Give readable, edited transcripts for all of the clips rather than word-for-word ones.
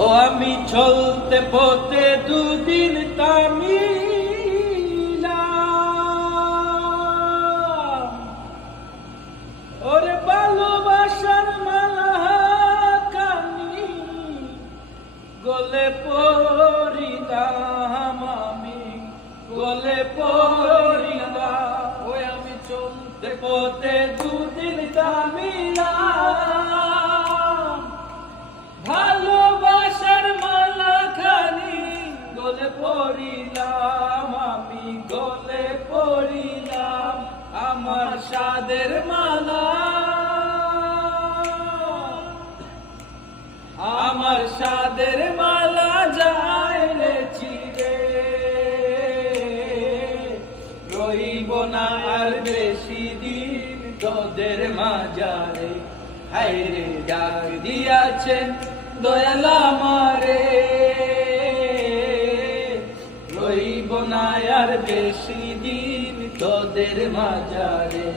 ও আমি চলতে পথে দুদিন থামিলাম, ওরে ভালোবাসার মালা কানি গলে পড়িলাম, আমি গলে পড়িলাম। ওই আমি চলতে পথে দুদিন থামিলাম, ভালোবাসার মালা খানি গলে পড়িলাম, আমি গলে পড়িলাম। আমার সাদের মালা, আমার সাদের মালা যায় রে চিরে, রইব না আর বেশি দিন তোদের মাঝারে। হায়রে ডাক দিয়াছেন দয়াল আমারে, রইব না আর বেশি দিন তোদের মাঝারে।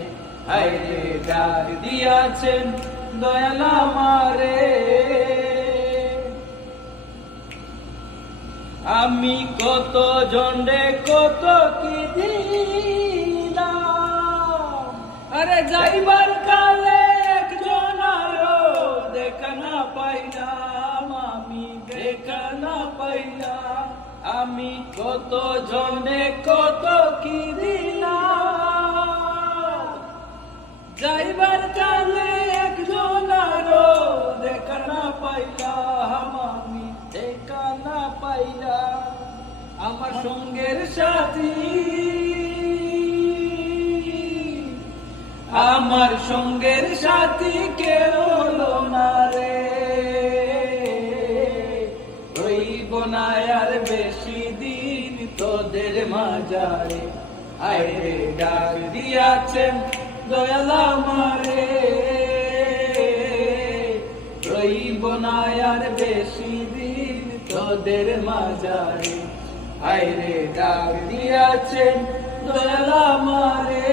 হায়রে ডাক দিয়াছেন দয়াল আমারে। আমি কত জন্ডে কত কি দিলাম, আরে যাইবার কালে একজন আরো দেখা না পাইলাম, আমি দেখা না পাইলাম। আমি কত জন্ডে কত কি দিলাম, যাইবার কালে একজন আরো দেখা না পাইলাম, আমি দেখা না পাইলাম। আমার সঙ্গের সাথী, আমার সঙ্গের সাথী কেউ হলো না রে, রইব না আর বেশি দিন তোদের মাঝারে। আয়রে ডাক দিয়াছেন দয়াল আমারে, রইব না আর বেশি দিন তোদের মাঝারে। আয়রে ডাক দিয়াছেন দয়াল আমারে।